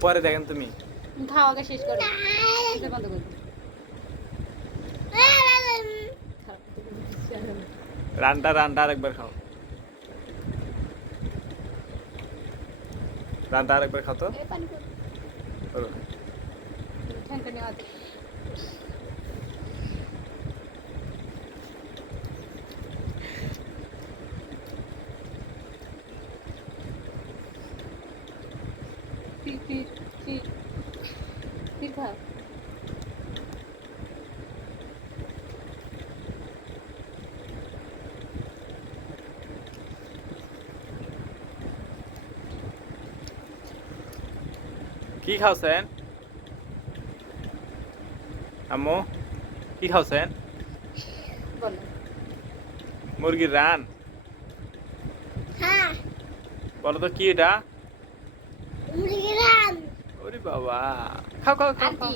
পরে দেখেন তুমি খাওয়াকে শেষ করো বন্ধ করো রান্না আরেকবার খাও রান্না আরেকবার খাও তো ঠ্যাংটা নেওয়া फिर खा কি খাওছেন আম্মু কি খাওছেন बोलो মুরগির রান হ্যাঁ বলো তো কি এটা মুরগির রান ওরে বাবা খাও খাও খাও आंटी খাও।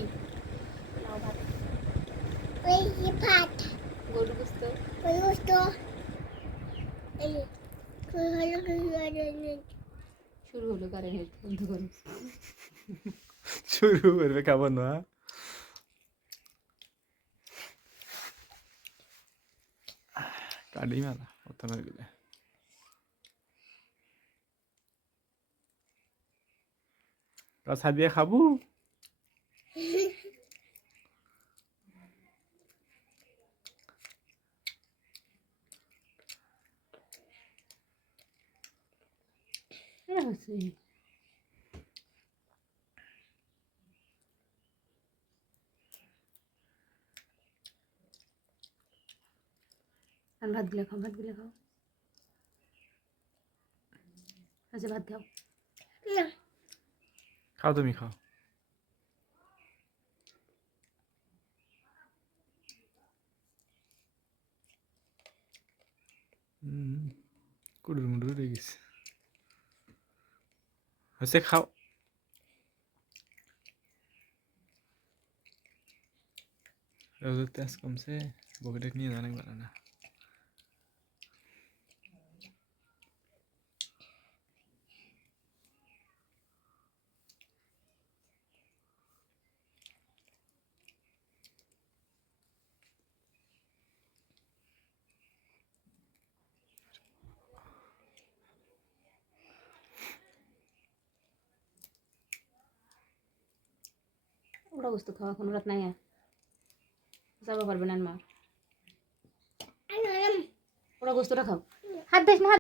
नाव भात ওই কি ভাত गोलू गुस्तो ওই গোস্ত এই কই হলো কি शुरू হলো কারেন্ট বন্ধ করো শুরু করবে খাবার না কাটি মেলা অতনের গুলো কাছা দিয়ে খাবো এটা হচ্ছে আর ভাতগুলো খাও আচ্ছা ভাত খাও না খাও তুমি খাও কুড়ুর মুড়ুর হয়ে গেছে হচ্ছে খাও রোদের তেজ কমছে বকেটে নিয়ে জানে পারে না ওরা গোস্ত খাওয়া কোনো রাত নাই যাবো পারবে না মা ওরা গোস্তটা খাও হাত দিস না